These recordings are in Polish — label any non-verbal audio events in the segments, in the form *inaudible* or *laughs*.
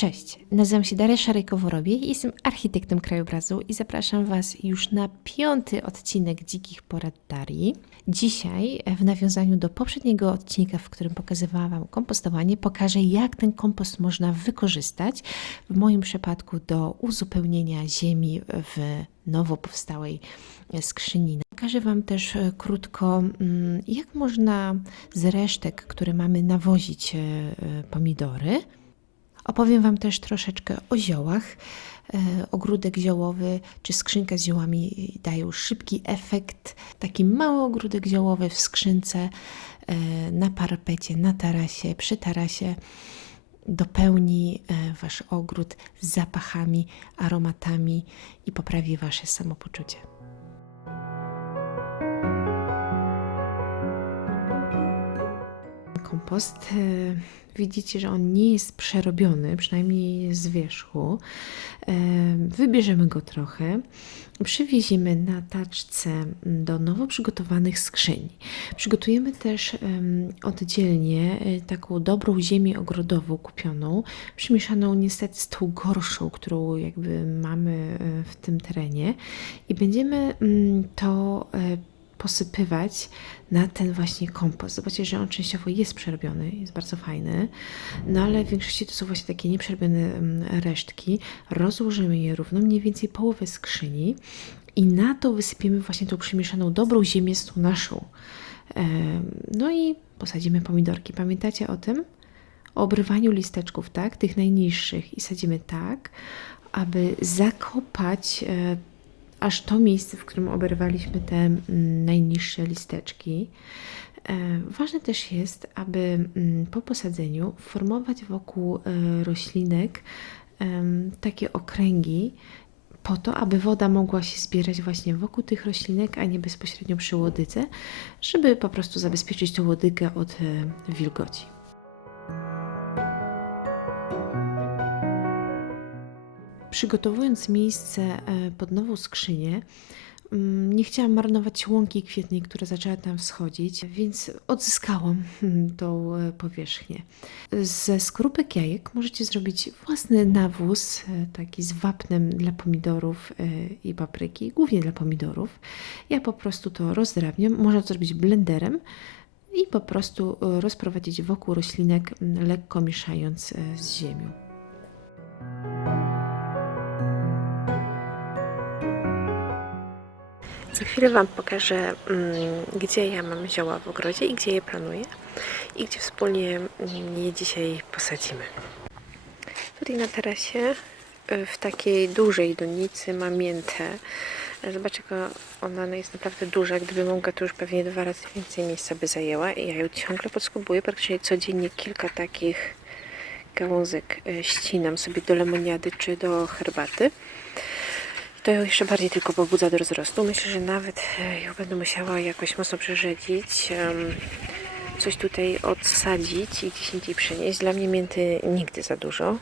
Cześć, nazywam się Daria Szarejko-Worobie i jestem architektem krajobrazu i zapraszam Was już na piąty odcinek Dzikich Porad Darii. Dzisiaj, w nawiązaniu do poprzedniego odcinka, w którym pokazywałam Wam kompostowanie, pokażę, jak ten kompost można wykorzystać, w moim przypadku do uzupełnienia ziemi w nowo powstałej skrzyni. Pokażę Wam też e, krótko, mm, jak można z resztek, które mamy, nawozić e, e, pomidory. Opowiem Wam też troszeczkę o ziołach. E, Ogródek ziołowy czy skrzynka z ziołami dają szybki efekt. Taki mały ogródek ziołowy w skrzynce, e, na parapecie, na tarasie, przy tarasie dopełni e, Wasz ogród zapachami, aromatami i poprawi Wasze samopoczucie. Kompost, widzicie, że on nie jest przerobiony, przynajmniej z wierzchu. E, Wybierzemy go trochę, przywieziemy na taczce do nowo przygotowanych skrzyni. Przygotujemy też oddzielnie e, taką dobrą ziemię ogrodową kupioną, przymieszaną niestety z tą gorszą, którą jakby mamy e, w tym terenie i będziemy mm, to posypywać na ten właśnie kompost. Zobaczcie, że on częściowo jest przerobiony, jest bardzo fajny, no ale w większości to są właśnie takie nieprzerobione mm, resztki. Rozłożymy je równo, mniej więcej połowę skrzyni i na to wysypiemy właśnie tą przemieszaną dobrą ziemię z tą naszą. Em, No i posadzimy pomidorki. Pamiętacie o tym? O obrywaniu listeczków, tak? Tych najniższych i sadzimy tak, aby zakopać e, aż to miejsce, w którym oberwaliśmy te mm, najniższe listeczki. E, Ważne też jest, aby mm, po posadzeniu formować wokół e, roślinek takie okręgi, po to, aby woda mogła się zbierać właśnie wokół tych roślinek, a nie bezpośrednio przy łodyce, żeby po prostu zabezpieczyć tą łodygę od e, wilgoci. Przygotowując miejsce e, pod nową skrzynię, mm, nie chciałam marnować łąki kwietnej, która zaczęła tam wschodzić, więc odzyskałam hmm, tą e, powierzchnię. Ze skorupek jajek możecie zrobić własny nawóz, e, taki z wapnem dla pomidorów i papryki, głównie dla pomidorów. Ja po prostu to rozdrabniam. Można to zrobić blenderem i po prostu rozprowadzić wokół roślinek, m, lekko mieszając z ziemią. Za chwilę Wam pokażę, mm, gdzie ja mam zioła w ogrodzie i gdzie je planuję i gdzie wspólnie mm, je dzisiaj posadzimy. Tutaj na tarasie y, w takiej dużej donicy mam miętę. Zobaczcie, ona no, jest naprawdę duża. Gdyby mogła, to już pewnie dwa razy więcej miejsca by zajęła. I ja ją ciągle podskubuję. Praktycznie codziennie kilka takich gałązek y, ścinam sobie do lemoniady czy do herbaty. To ją jeszcze bardziej tylko pobudza do rozrostu. Myślę, że nawet e, ją będę musiała jakoś mocno przerzedzić, coś tutaj odsadzić i gdzieś indziej przenieść. Dla mnie mięty nigdy za dużo.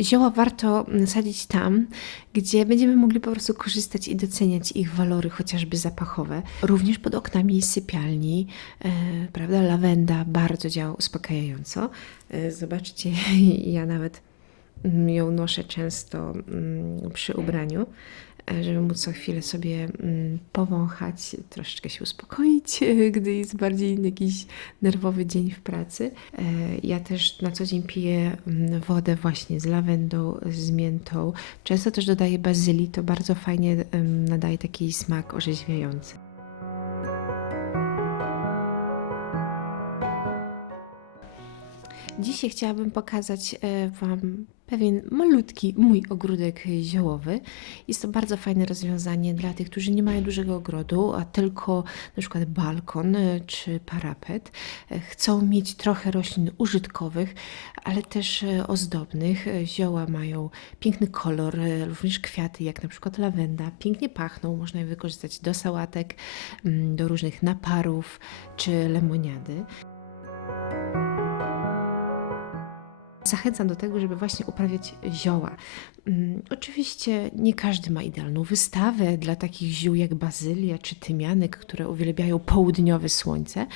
Zioła warto mm, sadzić tam, gdzie będziemy mogli po prostu korzystać i doceniać ich walory, chociażby zapachowe. Również pod oknami sypialni, e, prawda? Lawenda bardzo działa uspokajająco. E, zobaczcie, *laughs* ja nawet mm, ją noszę często mm, przy ubraniu, żeby móc co chwilę sobie mm, powąchać, troszeczkę się uspokoić, e, *laughs* gdy jest bardziej jakiś nerwowy dzień w pracy. E, Ja też na co dzień piję mm, wodę właśnie z lawendą, z miętą. Często też dodaję bazylii, to bardzo fajnie nadaje taki smak orzeźwiający. Dzisiaj chciałabym pokazać e, Wam pewien malutki mój ogródek ziołowy. Jest to bardzo fajne rozwiązanie dla tych, którzy nie mają dużego ogrodu, a tylko na przykład balkon e, czy parapet. E, Chcą mieć trochę roślin użytkowych, ale też e, ozdobnych. Zioła mają piękny kolor, również kwiaty, jak na przykład lawenda. Pięknie pachną, można je wykorzystać do sałatek, mm, do różnych naparów czy lemoniady. Zachęcam do tego, żeby właśnie uprawiać zioła. Mm, Oczywiście nie każdy ma idealną wystawę dla takich ziół jak bazylia czy tymianek, które uwielbiają południowe słońce.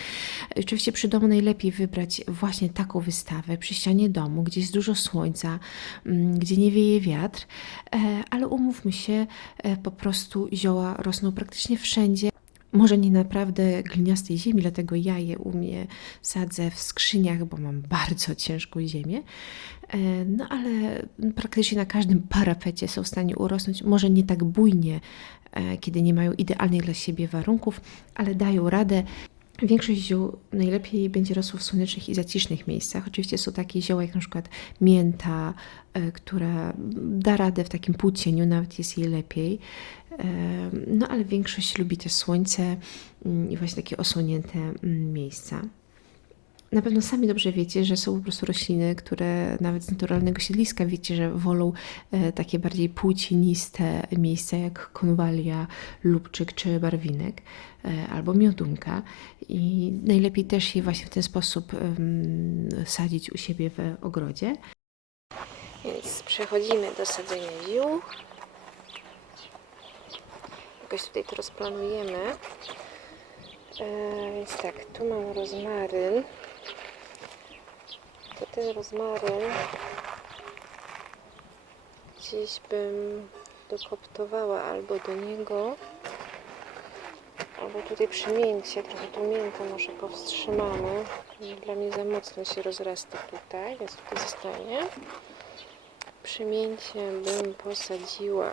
Oczywiście przy domu najlepiej wybrać właśnie taką wystawę przy ścianie domu, gdzie jest dużo słońca, mm, gdzie nie wieje wiatr, E, ale umówmy się, e, po prostu zioła rosną praktycznie wszędzie. Może nie naprawdę gliniastej ziemi, dlatego ja je u mnie sadzę w skrzyniach, bo mam bardzo ciężką ziemię. E, No ale praktycznie na każdym parapecie są w stanie urosnąć, może nie tak bujnie, e, kiedy nie mają idealnych dla siebie warunków, ale dają radę. Większość ziół najlepiej będzie rosło w słonecznych i zacisznych miejscach. Oczywiście są takie zioła jak na przykład mięta, e, która da radę w takim półcieniu, nawet jest jej lepiej. E, No ale większość lubi też słońce mm, i właśnie takie osłonięte mm, miejsca. Na pewno sami dobrze wiecie, że są po prostu rośliny, które nawet z naturalnego siedliska wiecie, że wolą e, takie bardziej płócieniste miejsca jak konwalia, lubczyk czy barwinek albo miodunka. I najlepiej też je właśnie w ten sposób sadzić u siebie w ogrodzie. Więc przechodzimy do sadzenia ziół. Jakoś tutaj to rozplanujemy. E, więc tak, tu mam rozmaryn. To ten rozmaryn gdzieś bym dokoptowała albo do niego, albo tutaj przy mięcie, trochę tu miętę może powstrzymamy. Dla mnie za mocno się rozrasta tutaj, więc tutaj zostanie. Przy mięcie bym posadziła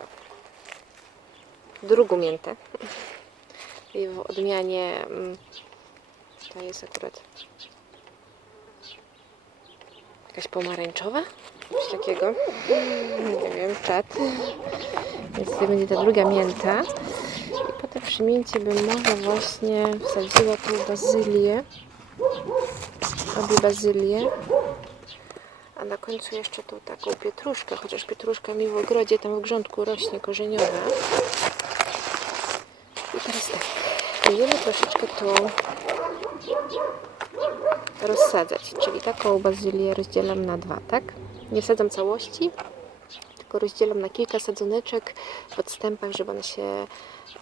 drugą miętę. *laughs* I w odmianie mm, ta jest akurat jakaś pomarańczowa? Coś takiego. Nie wiem, czat. Więc to będzie ta druga mięta. I potem przy mięcie bym może właśnie wsadziła tą bazylię. Obie bazylie. A na końcu jeszcze tą taką pietruszkę, chociaż pietruszka mi w ogrodzie tam w grządku rośnie korzeniowa. I teraz tak, będziemy troszeczkę to rozsadzać, czyli taką bazylię rozdzielam na dwa, tak? Nie wsadzam całości, tylko rozdzielam na kilka sadzoneczek w odstępach, żeby ona się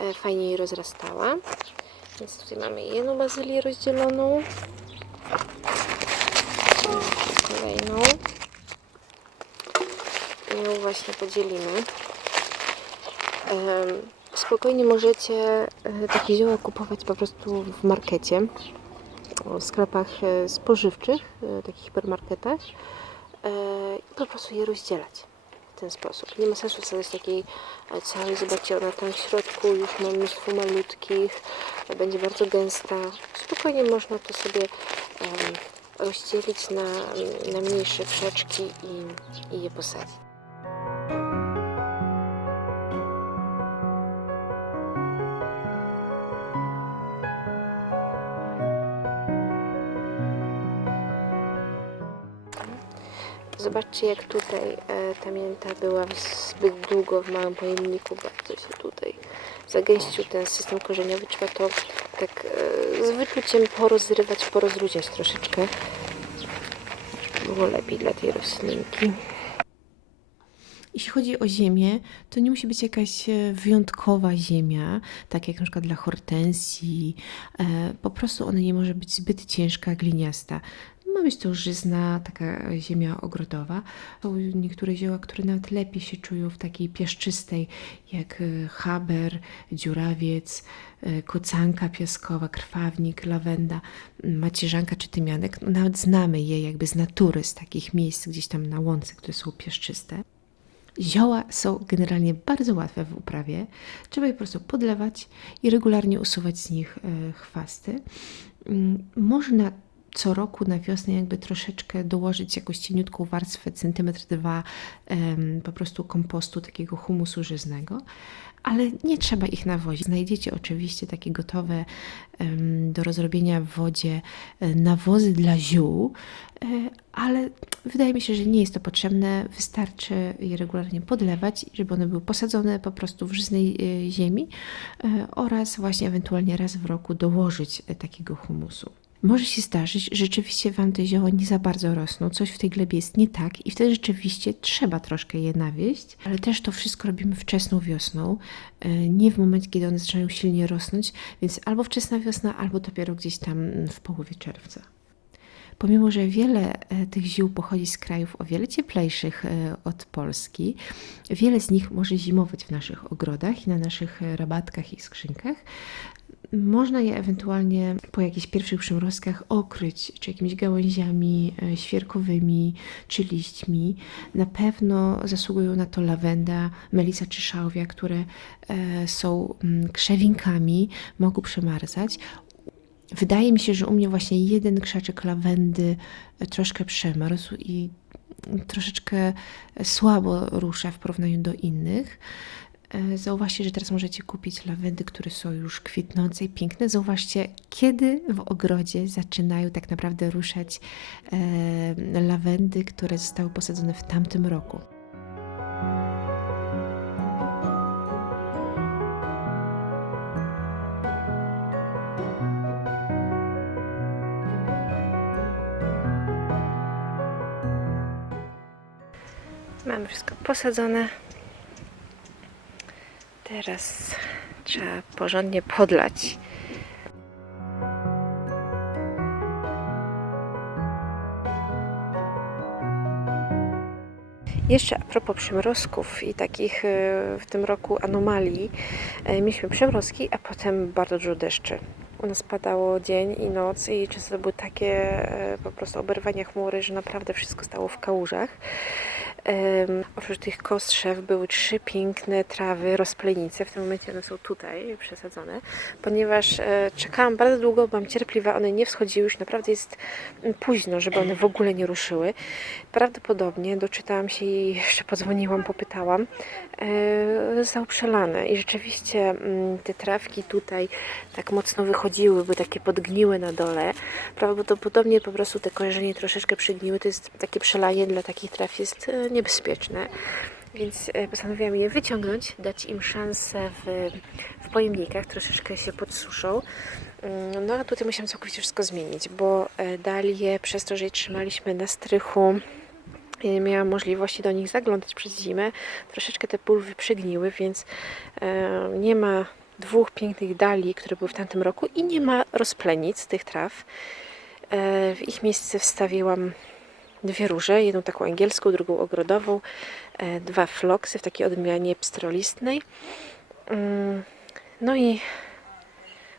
e, fajniej rozrastała. Więc tutaj mamy jedną bazylię rozdzieloną, kolejną. I ją właśnie podzielimy. Spokojnie możecie e, takie zioła kupować po prostu w markecie, w sklepach e, spożywczych, takich hipermarketach. I po prostu je rozdzielać ten sposób. Nie ma sensu wsadzać takiej e, całej, zobaczcie, ona tam w środku już ma mnóstwo malutkich, e, będzie bardzo gęsta. Spokojnie można to sobie em, rozdzielić na, na mniejsze krzaczki i, i je posadzić. Zobaczcie jak tutaj e, ta mięta była zbyt długo w małym pojemniku, bardzo się tutaj zagęścił ten system korzeniowy. Trzeba to tak e, z wyczuciem porozrywać, porozluźniać troszeczkę, było lepiej dla tej roślinki. Jeśli chodzi o ziemię, to nie musi być jakaś e, wyjątkowa ziemia, tak jak na przykład dla hortensji. Po prostu ona nie może być zbyt ciężka, gliniasta. Ma być to żyzna, taka ziemia ogrodowa. Są niektóre zioła, które nawet lepiej się czują w takiej piaszczystej, jak e, haber, dziurawiec, e, kocanka piaskowa, krwawnik, lawenda, macierzanka czy tymianek. No, nawet znamy je jakby z natury, z takich miejsc gdzieś tam na łące, które są piaszczyste. Zioła są generalnie bardzo łatwe w uprawie. Trzeba je po prostu podlewać i regularnie usuwać z nich e, chwasty. Mm, Można co roku na wiosnę jakby troszeczkę dołożyć jakąś cieniutką warstwę, centymetr dwa po prostu kompostu, takiego humusu żyznego. Ale nie trzeba ich nawozić. Znajdziecie oczywiście takie gotowe do rozrobienia w wodzie e, nawozy dla ziół, e, ale wydaje mi się, że nie jest to potrzebne. Wystarczy je regularnie podlewać, żeby one były posadzone po prostu w żyznej e, ziemi oraz właśnie ewentualnie raz w roku dołożyć takiego humusu. Może się zdarzyć, że rzeczywiście Wam te zioła nie za bardzo rosną, coś w tej glebie jest nie tak i wtedy rzeczywiście trzeba troszkę je nawieść, ale też to wszystko robimy wczesną wiosną, e, nie w momencie, kiedy one zaczynają silnie rosnąć, więc albo wczesna wiosna, albo dopiero gdzieś tam w połowie czerwca. Pomimo, że wiele e, tych ziół pochodzi z krajów o wiele cieplejszych e, od Polski, wiele z nich może zimować w naszych ogrodach i na naszych rabatkach i skrzynkach. Można je ewentualnie po jakichś pierwszych przymrozkach okryć, czy jakimiś gałęziami e, świerkowymi, czy liśćmi. Na pewno zasługują na to lawenda, melisa czy szałwia, które e, są mm, krzewinkami, mogą przemarzać. Wydaje mi się, że u mnie właśnie jeden krzaczek lawendy e, troszkę przemarzł i troszeczkę słabo rusza w porównaniu do innych. E, Zauważcie, że teraz możecie kupić lawendy, które są już kwitnące i piękne. Zauważcie, kiedy w ogrodzie zaczynają tak naprawdę ruszać e, lawendy, które zostały posadzone w tamtym roku. Mamy wszystko posadzone. Teraz trzeba porządnie podlać. Jeszcze a propos przymrozków i takich e, w tym roku anomalii. E, Mieliśmy przymrozki, a potem bardzo dużo deszczy. U nas padało dzień i noc i często były takie e, po prostu oberwania chmury, że naprawdę wszystko stało w kałużach. Oprócz tych kostrzew były trzy piękne trawy, rozplenice. W tym momencie one są tutaj przesadzone, ponieważ e, czekałam bardzo długo, byłam cierpliwa, one nie wschodziły, już naprawdę jest mm, późno, żeby one w ogóle nie ruszyły. Prawdopodobnie doczytałam się i jeszcze podzwoniłam, popytałam. E, zostały przelane i rzeczywiście mm, te trawki tutaj tak mocno wychodziły, były takie podgniłe na dole. Prawdopodobnie po prostu te korzenie troszeczkę przygniły. To jest takie przelanie dla takich traw jest e, niebezpieczne. Więc e, postanowiłam je wyciągnąć, dać im szansę w, w pojemnikach, troszeczkę się podsuszą. Mm, No a tutaj musiałam całkowicie wszystko zmienić, bo e, dalie przez to, że je trzymaliśmy na strychu, nie miałam możliwości do nich zaglądać przez zimę. Troszeczkę te pulwy przygniły, więc e, nie ma dwóch pięknych dali, które były w tamtym roku i nie ma rozplenic tych traw. W ich miejsce wstawiłam dwie róże, jedną taką angielską, drugą ogrodową, e, dwa floksy w takiej odmianie pstrolistnej. Mm, No i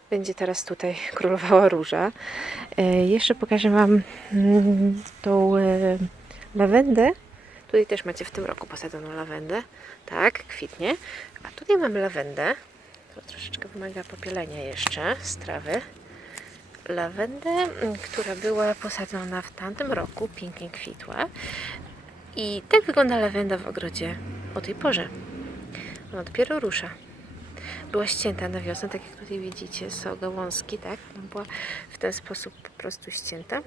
będzie teraz tutaj *laughs* królowała róża. E, Jeszcze pokażę Wam mm, tą e, lawendę. Tutaj też macie w tym roku posadzoną lawendę. Tak, kwitnie. A tutaj mamy lawendę. To troszeczkę wymaga popielenia jeszcze z trawy. Lawendę, mm, która była posadzona w tamtym roku, pięknie kwitła. I tak wygląda lawenda w ogrodzie o tej porze. Ona dopiero rusza. Była ścięta na wiosnę, tak jak tutaj widzicie, są gałązki, tak? Ona była w ten sposób po prostu ścięta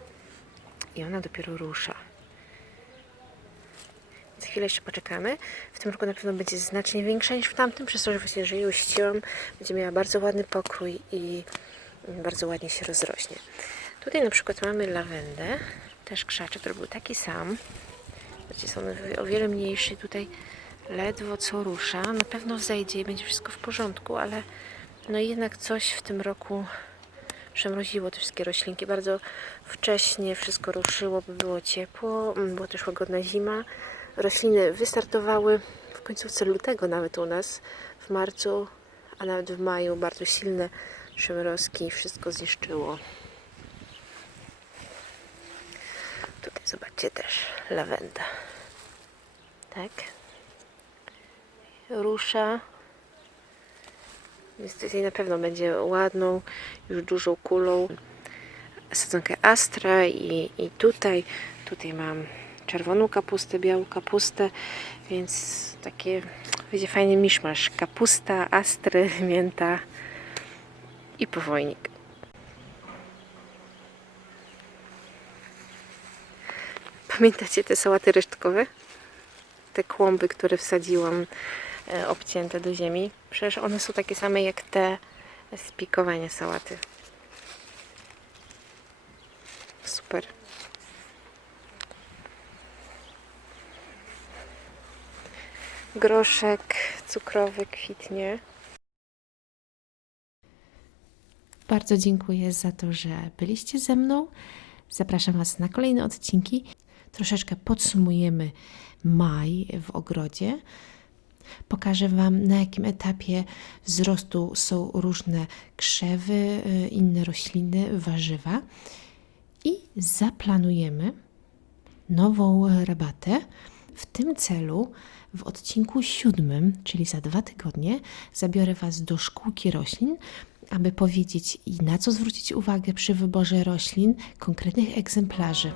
i ona dopiero rusza. Za chwilę jeszcze poczekamy. W tym roku na pewno będzie znacznie większa niż w tamtym, przez to, że właśnie, że ją ścięłam, będzie miała bardzo ładny pokrój i bardzo ładnie się rozrośnie. Tutaj na przykład mamy lawendę, też krzaczek, który był taki sam. Zobaczcie, są o wiele mniejszy. Tutaj ledwo co rusza. Na pewno zejdzie i będzie wszystko w porządku, ale no jednak coś w tym roku przemroziło te wszystkie roślinki. Bardzo wcześnie wszystko ruszyło, by było ciepło, mm, była też łagodna zima. Rośliny wystartowały w końcówce lutego nawet u nas, w marcu, a nawet w maju bardzo silne przymrozki wszystko zniszczyło. Tutaj zobaczcie też lawenda. Tak. Rusza. Tutaj na pewno będzie ładną, już dużą kulą sadzonkę Astra i, i tutaj, tutaj mam czerwoną kapustę, białą kapustę, więc takie będzie fajny miszmasz. Kapusta, astry, mięta i powojnik. Pamiętacie te sałaty resztkowe? Te kłąby, które wsadziłam e, obcięte do ziemi. Przecież one są takie same jak te z pikowania sałaty. super. Groszek cukrowy kwitnie. Bardzo dziękuję za to, że byliście ze mną. Zapraszam Was na kolejne odcinki. Troszeczkę podsumujemy maj w ogrodzie. Pokażę Wam, na jakim etapie wzrostu są różne krzewy, y, inne rośliny, warzywa. I zaplanujemy nową rabatę. W tym celu w odcinku siódmym, czyli za dwa tygodnie, zabiorę Was do szkółki roślin, aby powiedzieć i na co zwrócić uwagę przy wyborze roślin konkretnych egzemplarzy.